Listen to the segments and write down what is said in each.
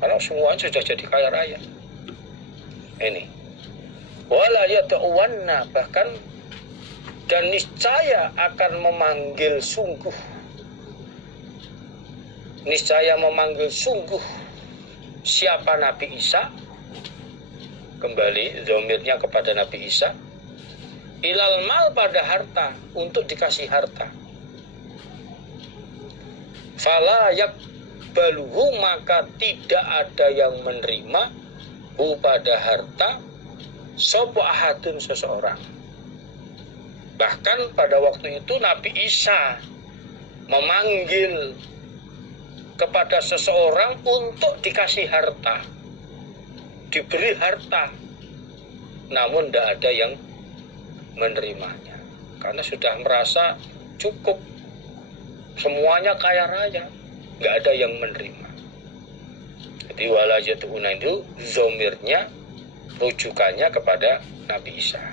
karena semuanya sudah jadi kaya raya. Ini wala yata'uwanna, bahkan dan niscaya akan memanggil sungguh, niscaya memanggil sungguh siapa Nabi Isa, kembali dhamirnya kepada Nabi Isa, ilal mal, pada harta, untuk dikasih harta. Fala yakbaluhu, maka tidak ada yang menerima hu pada harta, sopo ahadun, seseorang. Bahkan pada waktu itu Nabi Isa memanggil kepada seseorang untuk dikasih harta, diberi harta, namun tidak ada yang menerimanya, karena sudah merasa cukup, semuanya kaya raya, nggak ada yang menerima. Jadi wala yata'una itu zomirnya, rujukannya kepada Nabi Isa.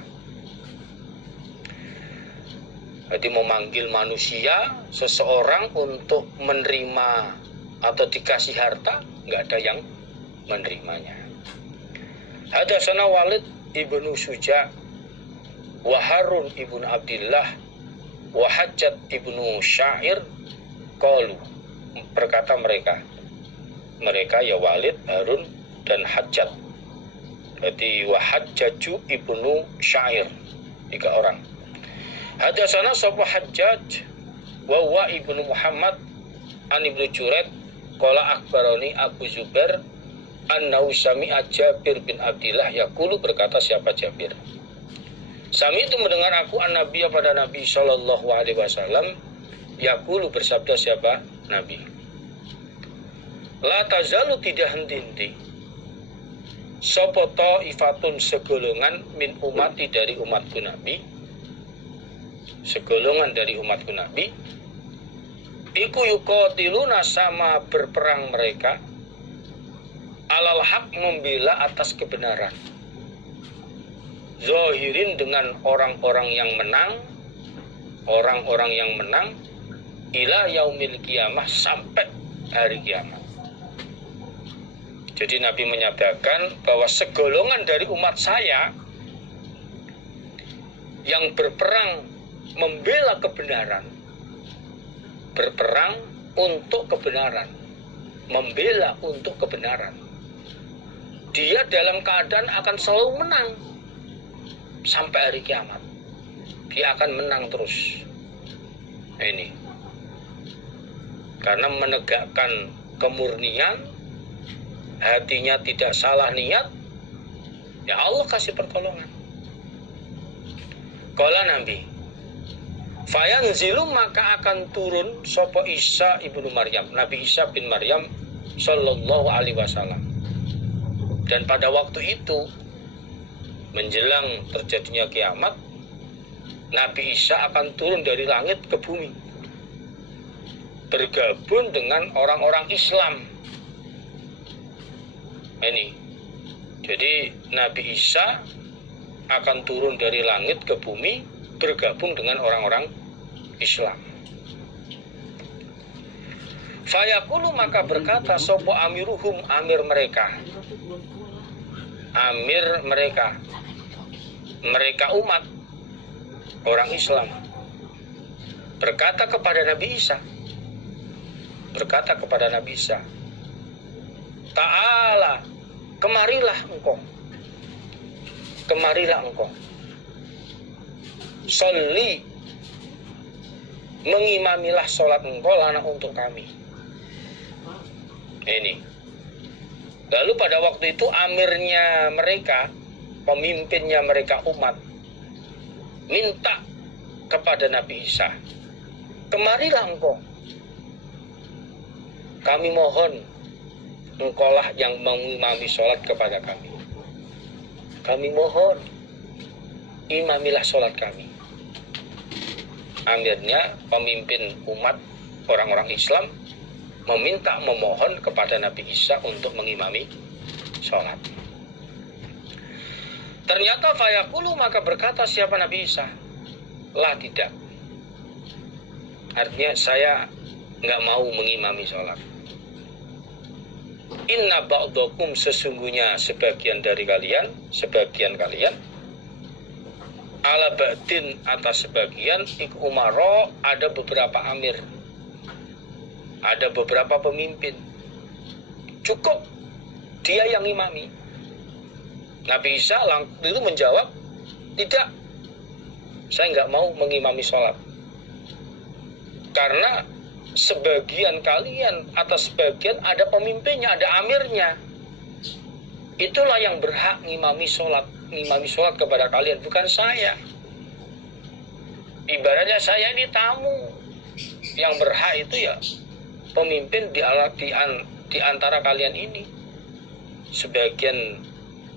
Jadi memanggil manusia, seseorang untuk menerima atau dikasih harta, nggak ada yang menerimanya. Hadatsana Walid ibnu Suja wa Harun ibnu Abdillah wa Hajjat ibnu Syair qalu, berkata mereka ya Walid, Harun dan Hajjat. Jadi wa Hajjaju ibnu Syair, 3 orang. Hadatsana sapa Hajjaj wa wa ibnu Muhammad an ibnu Juraid qala akhbarani Abu Zubair annahu sami'a Jabir bin Abdillah yaqulu, berkata siapa Jabir, sami itu mendengar aku an-nabiy pada Nabi sallallahu alaihi wasallam, yaqulu, bersabda siapa Nabi, la tazalu, tidak henti-henti, sapa ta'ifatun, segolongan, min umati, dari umatku Nabi, segolongan dari umatku Nabi, iku yuqatiluna, sama berperang mereka, alal haq, membela atas kebenaran, zahirin, dengan orang-orang yang menang, orang-orang yang menang, ila yaumil qiyamah, sampai hari kiamat. Jadi Nabi menyatakan bahwa segolongan dari umat saya yang berperang membela kebenaran, berperang untuk kebenaran, membela untuk kebenaran, dia dalam keadaan akan selalu menang sampai hari kiamat. Dia akan menang terus. Ini karena menegakkan kemurnian, hatinya tidak salah niat, ya Allah kasih pertolongan. Kala Nabi, fayanzilu, maka akan turun sopo Isa ibnu Maryam, Nabi Isa bin Maryam sallallahu alaihi wasallam. Dan pada waktu itu menjelang terjadinya kiamat, Nabi Isa akan turun dari langit ke bumi, bergabung dengan orang-orang Islam. Ini jadi Nabi Isa akan turun dari langit ke bumi, bergabung dengan orang-orang Islam. Fayaqulu, maka berkata sopo amiruhum, amir mereka, mereka umat orang Islam, berkata kepada Nabi Isa, Ta'ala, kemarilah engkau, sholli, mengimamilah sholat engkau, lana, untuk kami. Ini. Lalu pada waktu itu amirnya mereka, pemimpinnya mereka umat, minta kepada Nabi Isa, kemarilah engkau, kami mohon engkaulah yang mengimami sholat kepada kami. Kami mohon, imamilah sholat kami. Amirnya, pemimpin umat orang-orang Islam, memohon kepada Nabi Isa untuk mengimami sholat. Ternyata fayaqulu, maka berkata siapa Nabi Isa, lah, tidak. Artinya saya nggak mau mengimami sholat. Inna ba'dakum, sesungguhnya sebagian kalian ala ba'din, atas sebagian, iku umaro, ada beberapa amir, ada beberapa pemimpin. Cukup dia yang imami. Nabi Isa itu menjawab, tidak, saya nggak mau mengimami sholat. Karena sebagian kalian atas sebagian ada pemimpinnya, ada amirnya. Itulah yang berhak ngimami sholat kepada kalian, bukan saya. Ibaratnya saya ini tamu, yang berhak itu ya pemimpin di antara kalian ini. Sebagian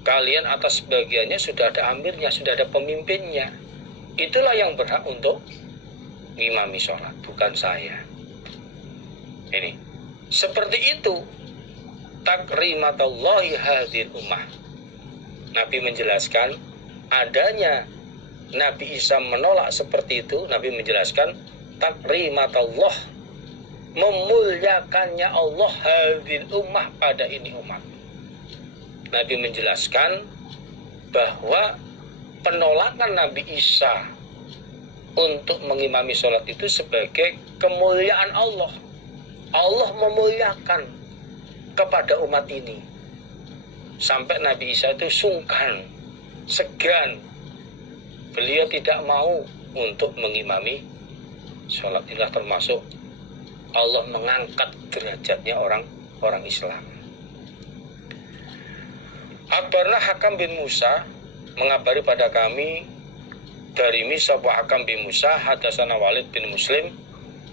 kalian atas sebagiannya sudah ada amirnya, sudah ada pemimpinnya. Itulah yang berhak untuk ngimami sholat, bukan saya. Ini seperti itu takrimatullahi hadhil ummah. Nabi menjelaskan adanya Nabi Isa menolak seperti itu. Nabi menjelaskan takrimatullah, memuliakannya Allah hadhil ummah, pada ini umat. Nabi menjelaskan bahwa penolakan Nabi Isa untuk mengimami sholat itu sebagai kemuliaan Allah. Allah memuliakan kepada umat ini. Sampai Nabi Isa itu sungkan, segan. Beliau tidak mau untuk mengimami sholat. Inilah termasuk Allah mengangkat derajatnya orang Islam. Akhbarna Hakam bin Musa, mengabari pada kami dari Misab wa Hakam bin Musa, hadatsana Walid bin Muslim,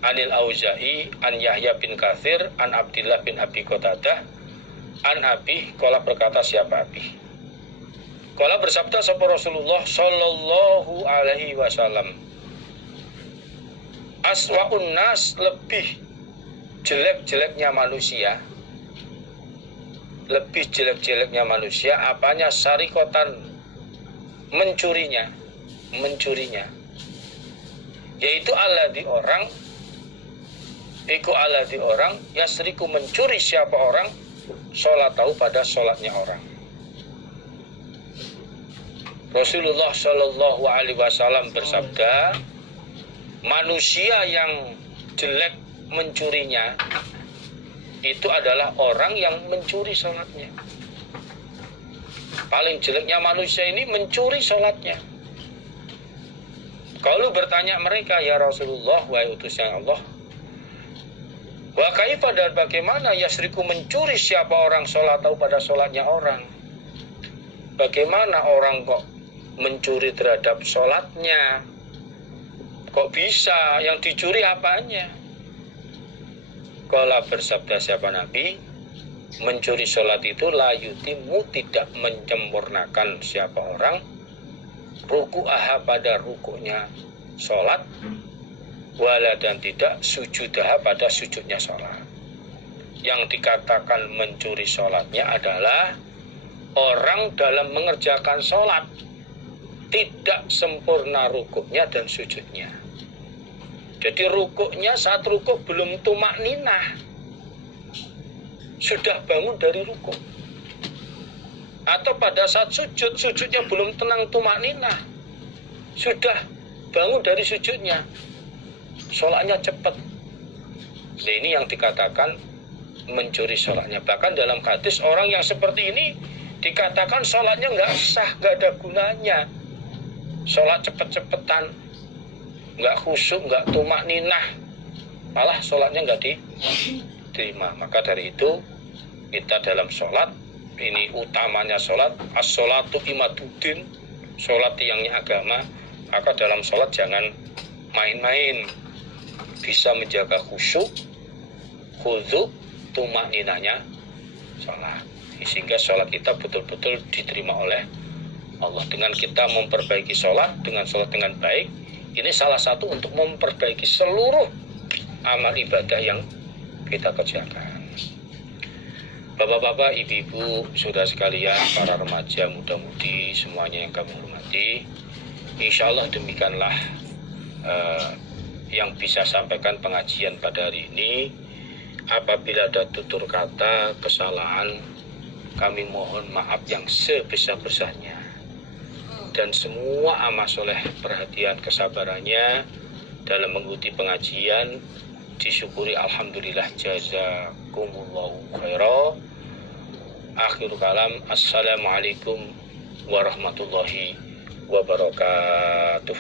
anil Auza'i, an Yahya bin Katsir, an Abdillah bin Abi Qatadah, an Abi, qala berkata siapa Abi? Qala bersabda sapa Rasulullah sallallahu alaihi wasallam, aswa'un nas, lebih jelek-jeleknya manusia, lebih jelek-jeleknya manusia, apanya? Sarikotan, mencurinya, yaitu alladhi orang, iku alladhi orang, yasriku, mencuri siapa orang, sholat tahu pada sholatnya orang. Rasulullah Shallallahu Alaihi Wasallam bersabda, manusia yang jelek mencurinya itu adalah orang yang mencuri sholatnya. Paling jeleknya manusia ini mencuri sholatnya. Kalau bertanya mereka, ya Rasulullah, wahai utusan Allah, wa kaifa, dan bagaimana yasriku, mencuri siapa orang sholat tahu pada sholatnya orang? Bagaimana orang kok mencuri terhadap sholatnya? Kok bisa? Yang dicuri apanya? Kala bersabda siapa Nabi, mencuri sholat itu la yutimu, tidak menyempurnakan siapa orang, ruku'aha, pada rukuknya sholat, wala, dan tidak sujudaha, pada sujudnya sholat. Yang dikatakan mencuri sholatnya adalah orang dalam mengerjakan sholat tidak sempurna rukuknya dan sujudnya. Jadi rukuknya, saat rukuk belum tumak ninah, sudah bangun dari rukuk. Atau pada saat sujud, sujudnya belum tenang tumak ninah, sudah bangun dari sujudnya, sholatnya cepat. Nah, ini yang dikatakan mencuri sholatnya. Bahkan dalam hadis, orang yang seperti ini dikatakan sholatnya nggak sah, nggak ada gunanya. Sholat cepet-cepetan, nggak khusyuk, nggak tumak ninah, malah sholatnya nggak diterima. Maka dari itu kita dalam sholat, ini utamanya sholat, as-sholatu imaduddin, sholat tiangnya agama. Maka dalam sholat jangan main-main, bisa menjaga khusyuk, khudu, tumak ninahnya sholat, sehingga sholat kita betul-betul diterima oleh Allah. Dengan kita memperbaiki sholat, dengan sholat dengan baik, ini salah satu untuk memperbaiki seluruh amal ibadah yang kita kerjakan. Bapak-bapak, ibu-ibu, saudara sekalian, para remaja, muda-mudi, semuanya yang kami hormati, insya Allah demikianlah yang bisa sampaikan pengajian pada hari ini. Apabila ada tutur kata kesalahan, kami mohon maaf yang sebesar-besarnya. Dan semua amal soleh perhatian kesabarannya dalam mengikuti pengajian disyukuri, alhamdulillah, jazakumullahu khairan. Akhirul kalam, assalamualaikum warahmatullahi wabarakatuh.